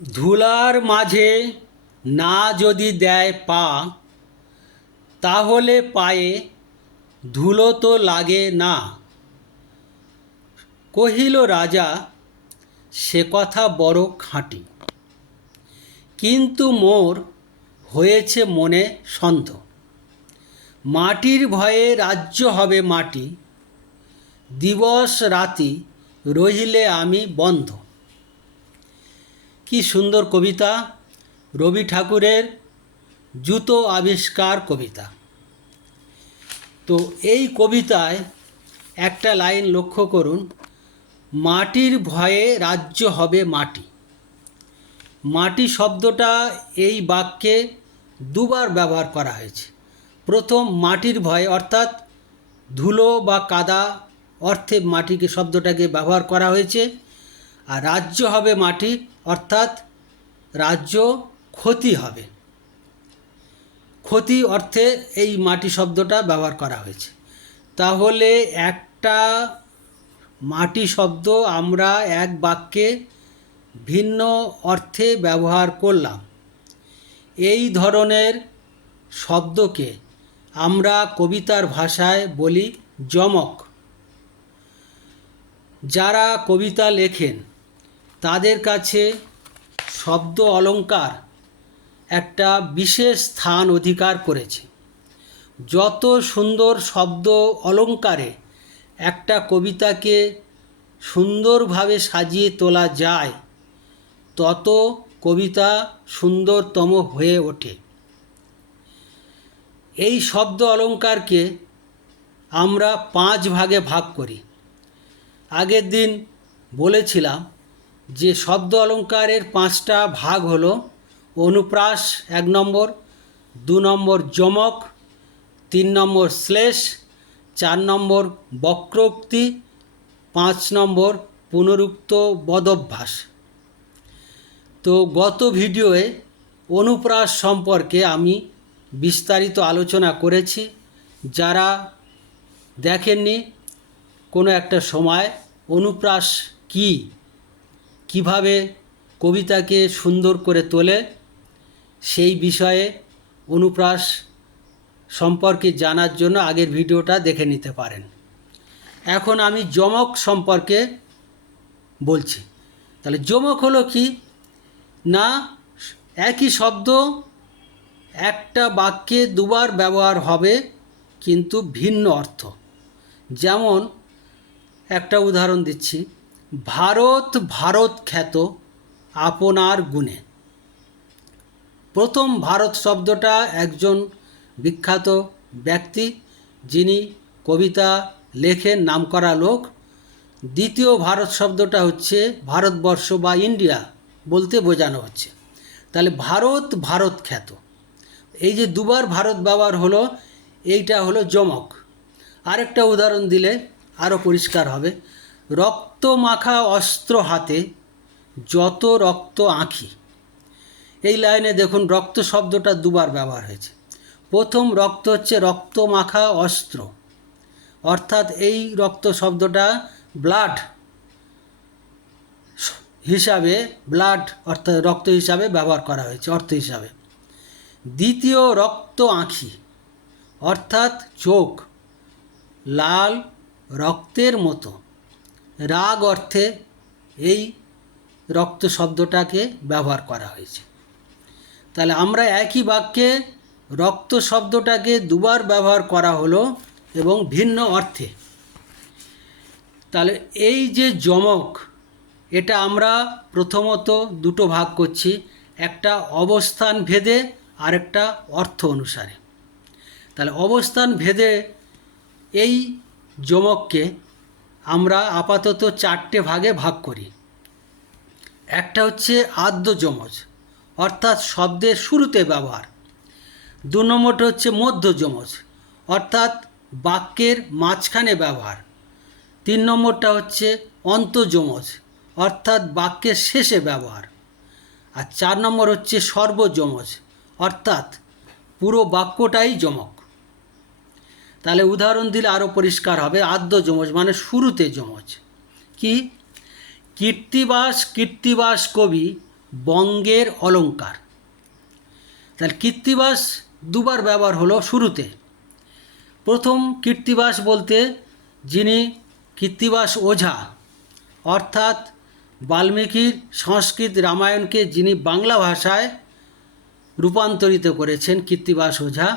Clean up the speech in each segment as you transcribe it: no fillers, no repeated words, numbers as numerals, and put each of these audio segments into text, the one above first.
ধুলার মাঝে না যদি দেয় পা, তাহলে পায়ে ধুলো তো লাগে না। কহিল রাজা, সে কথা বড় খাঁটি, কিন্তু মোর হয়েছে মনে সন্দেহ। মাটির ভয়ে রাজ্য হবে মাটি, দিবস রাতি রহিলে আমি বন্ধ। কি সুন্দর কবিতা! রবি ঠাকুরের জুতো আবিষ্কার কবিতা। তো এই কবিতায় একটা লাইন লক্ষ্য করুন, মাটির ভয়ে রাজ্য হবে মাটি। মাটি শব্দটা এই বাক্যে দুবার ব্যবহার করা হয়েছে। প্রথম মাটির ভয়ে অর্থাৎ ধুলো বা কাদা অর্থে মাটিকে শব্দটাকে ব্যবহার করা হয়েছে। আর রাজ্য হবে মাটি অর্থাৎ রাজ্য ক্ষতি হবে, ক্ষতি অর্থে এই মাটি শব্দটা ব্যবহার করা হয়েছে। তাহলে একটা মাটি শব্দ আমরা এক বাক্যে ভিন্ন অর্থে ব্যবহার করলাম। এই ধরনের শব্দকে আমরা কবিতার ভাষায় বলি যমক। যারা কবিতা লেখেন তাদের কাছে শব্দ অলংকার একটা বিশেষ স্থান অধিকার করেছে। যত সুন্দর শব্দ অলংকারে একটা কবিতাকে সুন্দরভাবে সাজিয়ে তোলা যায়, তত কবিতা সুন্দরতম হয়ে ওঠে। এই শব্দ অলংকারকে আমরা 5 ভাগে ভাগ করি। আগের দিন বলেছিলাম যে শব্দ অলংকারের 5টা ভাগ হলো অনুপ্রাস 1 নম্বর, 2 নম্বর যমক, 3 নম্বর শ্লেষ, 4 নম্বর বক্রোক্তি, 5 নম্বর পুনরুক্ত বদভ্যাস। তো গত ভিডিওয়ে অনুপ্রাস সম্পর্কে আমি বিস্তারিত আলোচনা করেছি। যারা দেখেননি, কোনো একটা সময় অনুপ্রাস কী, কীভাবে কবিতাকে সুন্দর করে তোলে, সেই বিষয়ে অনুপ্রাস সম্পর্কে জানার জন্য আগের ভিডিওটা দেখে নিতে পারেন। এখন আমি যমক সম্পর্কে বলছি। তাহলে যমক হলো কি না, একই শব্দ একটা বাক্যে দুবার ব্যবহার হবে কিন্তু ভিন্ন অর্থ। যেমন একটা উদাহরণ দিচ্ছি, ভারত ভারত খ্যাত আপনার গুণে। প্রথম ভারত শব্দটা একজন বিখ্যাত ব্যক্তি, যিনি কবিতা লেখেন, নামকরা লোক। দ্বিতীয় ভারত শব্দটা হচ্ছে ভারতবর্ষ বা ইন্ডিয়া বলতে বোঝানো হচ্ছে। তাহলে ভারত ভারত খ্যাত, এই যে দুবার ভারত ব্যবহার হলো, এইটা হলো যমক। আরেকটা উদাহরণ দিলে আরও পরিষ্কার হবে, রক্ত মাখা অস্ত্র হাতে যত রক্ত আঁখি। এই লাইনে দেখুন রক্ত শব্দটা দুবার ব্যবহার হয়েছে। প্রথম রক্ত হচ্ছে রক্ত মাখা অস্ত্র, অর্থাৎ এই রক্ত শব্দটা ব্লাড হিসাবে, ব্লাড অর্থাৎ রক্ত হিসাবে ব্যবহার করা হয়েছে অর্থ হিসাবে। দ্বিতীয় রক্ত আঁখি অর্থাৎ চোখ লাল রক্তের মতো, রাগ অর্থে এই রক্ত শব্দটাকে ব্যবহার করা হয়েছে। তাহলে আমরা একই বাক্যে রক্ত শব্দটাকে দুবার ব্যবহার করা হলো এবং ভিন্ন অর্থে। তাহলে এই যে যমক, এটা আমরা প্রথমত দুটো ভাগ করছি, একটা অবস্থান ভেদে আর একটা অর্থ অনুসারে। তাহলে অবস্থান ভেদে এই যমককে আমরা আপাতত 4টে ভাগে ভাগ করি। একটা হচ্ছে আদ্য যমজ, অর্থাৎ শব্দের শুরুতে ব্যবহার। 2 নম্বরটা হচ্ছে মধ্য যমজ, অর্থাৎ বাক্যের মাঝখানে ব্যবহার। 3 নম্বরটা হচ্ছে অন্ত যমজ, অর্থাৎ বাক্যের শেষে ব্যবহার। আর 4 নম্বর হচ্ছে সর্বযমজ, অর্থাৎ পুরো বাক্যটাই যমক। তাহলে উদাহরণ দিলে আরও পরিষ্কার হবে। আদ্য যমজ মানে শুরুতে যমজ। কি, কীর্তিবাস কীর্তিবাস কবি বঙ্গের অলঙ্কার। তাহলে কৃত্তিবাস দুবার ব্যবহার হলো শুরুতে। প্রথম কৃত্তিবাস বলতে যিনি কৃত্তিবাস ওঝা, অর্থাৎ বাল্মীকির সংস্কৃত রামায়ণকে যিনি বাংলা ভাষায় রূপান্তরিত করেছেন, কৃত্তিবাস ওঝা,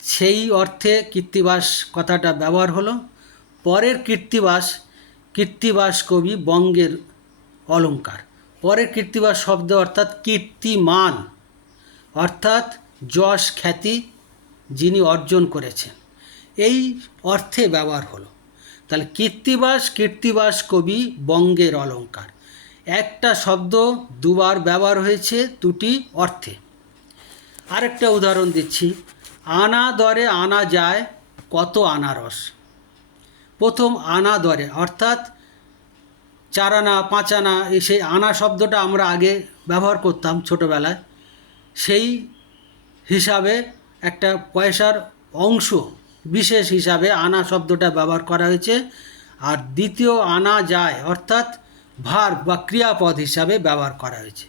সেই অর্থে কৃত্তিবাস কথাটা ব্যবহার হলো। পরের কৃত্তিবাস, কৃত্তিবাস কবি বঙ্গের অলঙ্কার। পরের কৃত্তিবাস শব্দ অর্থাৎ কীর্তিমান, অর্থাৎ যশ খ্যাতি যিনি অর্জন করেছেন, এই অর্থে ব্যবহার হলো। তাহলে কৃত্তিবাস, কৃত্তিবাস কবি বঙ্গের অলঙ্কার, একটা শব্দ দুবার ব্যবহার হয়েছে দুটি অর্থে। আরেকটা উদাহরণ দিচ্ছি, আনা দরে আনা যায় কত আনারস। প্রথম আনা দরে অর্থাৎ 4 আনা 5 আনা, সেই আনা শব্দটা আমরা আগে ব্যবহার করতাম ছোটোবেলায়, সেই হিসাবে একটা পয়সার অংশ বিশেষ হিসাবে আনা শব্দটা ব্যবহার করা হয়েছে। আর দ্বিতীয় আনা যায় অর্থাৎ ভার্ব বা ক্রিয়াপদ হিসাবে ব্যবহার করা হয়েছে।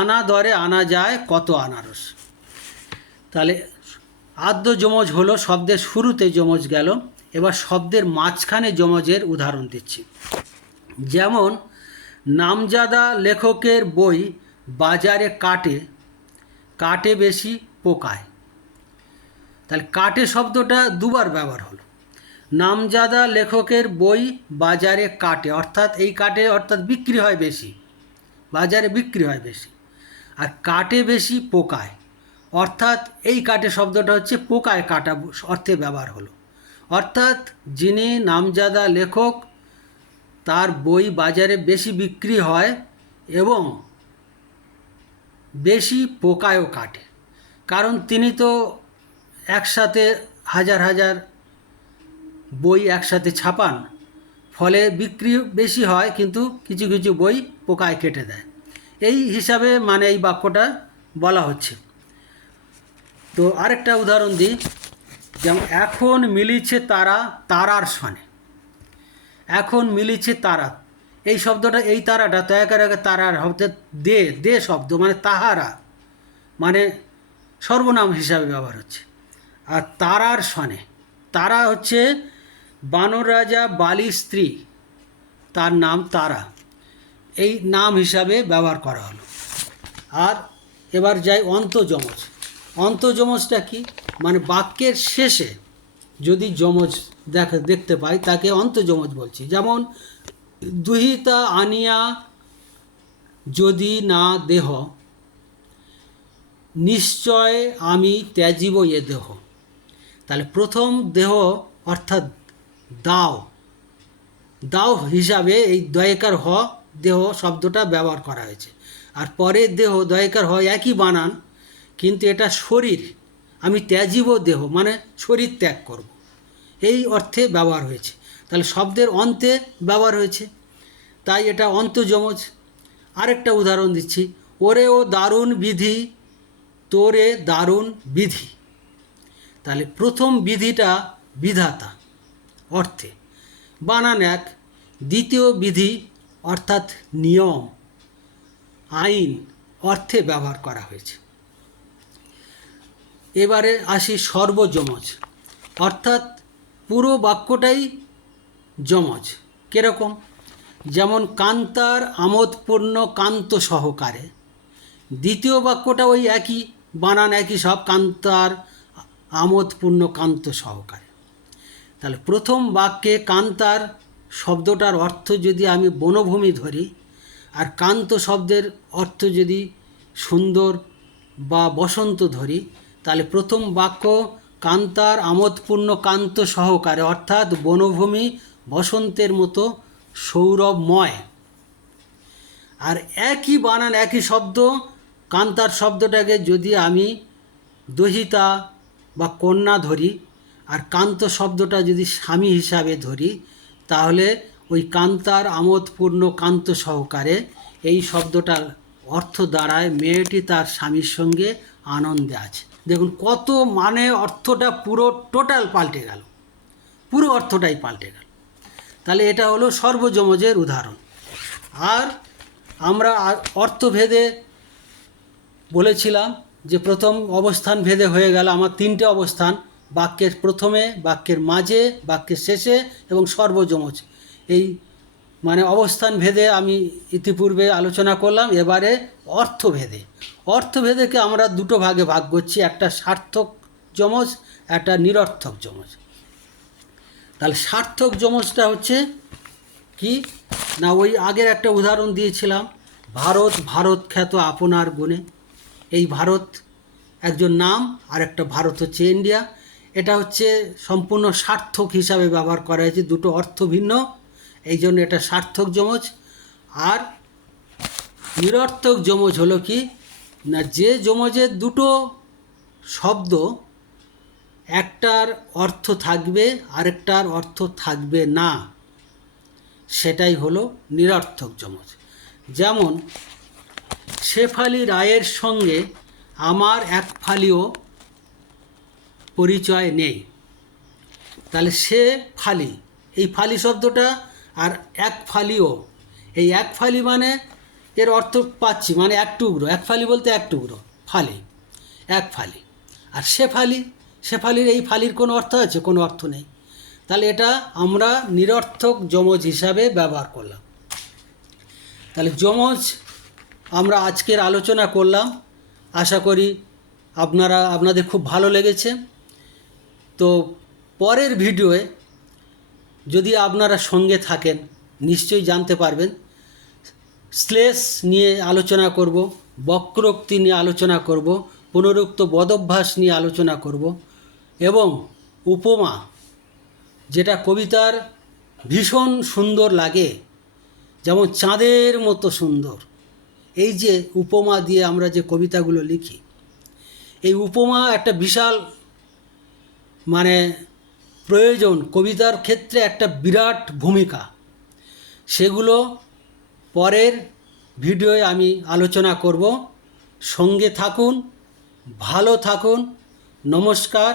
আনা দরে আনা যায় কত আনারস। তাহলে আদ্য যমজ হলো শব্দের শুরুতে যমজ গেল। এবার শব্দের মাঝখানে যমজের উদাহরণ দিচ্ছি। যেমন নামজাদা লেখকের বই বাজারে কাটে, কাটে বেশি পোকায়। তাহলে কাটে শব্দটা দুবার ব্যবহার হলো। নামজাদা লেখকের বই বাজারে কাটে, অর্থাৎ এই কাটে অর্থাৎ বিক্রি হয় বেশি, বাজারে বিক্রি হয় বেশি। আর কাটে বেশি পোকায়, অর্থাৎ এই কাটে শব্দটা হচ্ছে পোকায় কাটা অর্থে ব্যবহার হলো। অর্থাৎ যিনি নামজাদা লেখক, তার বই বাজারে বেশি বিক্রি হয় এবং বেশি পোকায়ও কাটে, কারণ তিনি তো একসাথে হাজার হাজার বই একসাথে ছাপান, ফলে বিক্রি বেশি হয় কিন্তু কিছু কিছু বই পোকায় কেটে দেয়। এই হিসাবে মানে এই বাক্যটা বলা হচ্ছে। তো আরেকটা উদাহরণ দিই, যেমন এখন মিলিছে তারা তারার সনে। এখন মিলিছে তারা, এই শব্দটা, এই তারাটা তয়াকার আগে তারার হতে দে, দে শব্দ মানে তাহারা, মানে সর্বনাম হিসাবে ব্যবহার হচ্ছে। আর তারার সনে, তারা হচ্ছে বানর রাজা বালির স্ত্রী, তার নাম তারা, এই নাম হিসাবে ব্যবহার করা হলো। আর এবার যাই অন্তযমজ। অন্তযমজটা কি, মানে বাক্যের শেষে যদি যমজ দেখতে পাই তাকে অন্তযমজ বলছি। যেমন দুহিতা আনিয়া যদি না দেহ, নিশ্চয় আমি ত্যাজিব এ দেহ। তাহলে প্রথম দেহ অর্থাৎ দাও, দাও হিসাবে এই দয়কার হ দেহ শব্দটা ব্যবহার করা হয়েছে। আর পরে দেহ দয়কার হ একই বানান, কিন্তু এটা শরীর, আমি ত্যাজিব দেহ মানে শরীর ত্যাগ করব, এই অর্থে ব্যবহার হয়েছে। তাহলে শব্দের অন্তে ব্যবহার হয়েছে, তাই এটা অন্তযমজ। আরেকটা উদাহরণ দিচ্ছি, ওরে ও দারুণ বিধি তোরে দারুণ বিধি। তাহলে প্রথম বিধিটা বিধাতা অর্থে, বানান এক। দ্বিতীয় বিধি অর্থাৎ নিয়ম, আইন অর্থে ব্যবহার করা হয়েছে। এবারে আসি সর্বযমজ, অর্থাৎ পুরো বাক্যটাই যমজ। কীরকম, যেমন কান্তার আমোদপূর্ণ কান্ত সহকারে, দ্বিতীয় বাক্যটা ওই একই বানান একই সব, কান্তার আমোদপূর্ণ কান্ত সহকারে। তাহলে প্রথম বাক্যে কান্তার শব্দটার অর্থ যদি আমি বনভূমি ধরি, আর কান্ত শব্দের অর্থ যদি সুন্দর বা বসন্ত ধরি, তাহলে প্রথম বাক্য কান্তার আমোদপূর্ণ কান্ত সহকারে, অর্থাৎ বনভূমি বসন্তের মতো সৌরভময়। আর একই বানান একই শব্দ, কান্তার শব্দটাকে যদি আমি দহিতা বা কন্যা ধরি, আর কান্ত শব্দটা যদি স্বামী হিসাবে ধরি, তাহলে ওই কান্তার আমোদপূর্ণ কান্ত সহকারে এই শব্দটার অর্থ দাঁড়ায় মেয়েটি তার স্বামীর সঙ্গে আনন্দে আছে। দেখুন কত মানে অর্থটা পুরো টোটাল পাল্টে গেল, পুরো অর্থটাই পাল্টে গেল। তাহলে এটা হলো সর্বযমজের উদাহরণ। আর আমরা অর্থভেদে বলেছিলাম যে প্রথম অবস্থান ভেদে হয়ে গেল আমার তিনটে অবস্থান, বাক্যের প্রথমে, বাক্যের মাঝে, বাক্যের শেষে এবং সর্বজমজ। এই মানে অবস্থান ভেদে আমি ইতিপূর্বে আলোচনা করলাম। এবারে অর্থভেদে, অর্থভেদেকে আমরা দুটো ভাগে ভাগ করছি, একটা সার্থক যমজ, একটা নিরর্থক যমজ। তাহলে সার্থক যমজটা হচ্ছে কি না, ওই আগের একটা উদাহরণ দিয়েছিলাম, ভারত ভারত খ্যাত আপনার গুণে। এই ভারত একজন নাম, আর একটা ভারত হচ্ছে ইন্ডিয়া। এটা হচ্ছে সম্পূর্ণ সার্থক হিসাবে ব্যবহার করা হয়েছে, দুটো অর্থ ভিন্ন, এই জন্য এটা সার্থক যমজ। আর নিরর্থক যমজ হলো কি না, যে যমজের দুটো শব্দ একটার অর্থ থাকবে আরেকটার অর্থ থাকবে না, সেটাই হলো নিরর্থক যমজ। যেমন শেফালি রায়ের সঙ্গে আমার এক ফালিও পরিচয় নেই। তাহলে সে ফালি, এই ফালি শব্দটা আর এক ফালিও, এই এক ফালি মানে এর অর্থ পাচ্ছি মানে এক টুকরো, এক ফালি বলতে এক টুকরো, ফালি, এক ফালি। আর শেফালি, শেফালির এই ফালির কোনো অর্থ আছে? কোনো অর্থ নেই। তাহলে এটা আমরা নিরর্থক যমজ হিসাবে ব্যবহার করলাম। তাহলে যমজ আমরা আজকের আলোচনা করলাম, আশা করি আপনাদের খুব ভালো লেগেছে। তো পরের ভিডিওয়ে যদি আপনারা সঙ্গে থাকেন নিশ্চয়ই জানতে পারবেন, শ্লেষ নিয়ে আলোচনা করব, বক্রোক্তি নিয়ে আলোচনা করব, পুনরুক্ত বদভ্যাস নিয়ে আলোচনা করব, এবং উপমা, যেটা কবিতার ভীষণ সুন্দর লাগে, যেমন চাঁদের মতো সুন্দর। এই যে উপমা দিয়ে আমরা যে কবিতাগুলো লিখি, এই উপমা একটা বিশাল মানে প্রয়োজন, কবিতার ক্ষেত্রে একটা বিরাট ভূমিকা। সেগুলো পরের ভিডিওয়ে আমি আলোচনা করব। সঙ্গে থাকুন, ভালো থাকুন। নমস্কার।